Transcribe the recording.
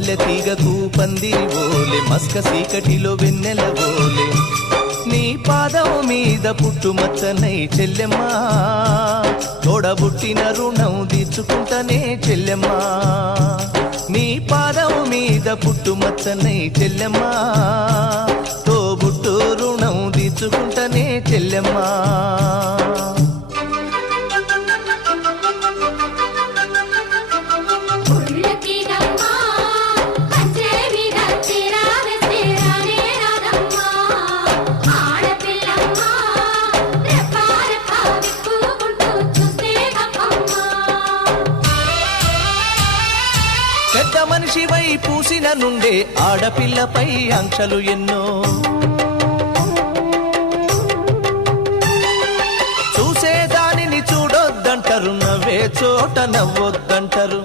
మల్లె తీగకు పందిరి ఓలే మస్క సీకటిలో వెన్నెల ఓలే నీ పాదం మీద పుట్టుమచ్చనై చెల్లెమ్మా తోడబుట్టిన రుణం తీర్చుకుంటనే చెల్లెమ్మా నీ పాదం మీద పుట్టుమచ్చనై చెల్లెమ్మా తోబుట్టు రుణం తీర్చుకుంటనే చెల్లెమ్మా పెద్ద మనిషివై పూసిన నుండే ఆడపిల్లపై ఆంక్షలు ఎన్నో చూసేదానిని చూడొద్దంటారు నవ్వే చోట నవ్వొద్దంటారు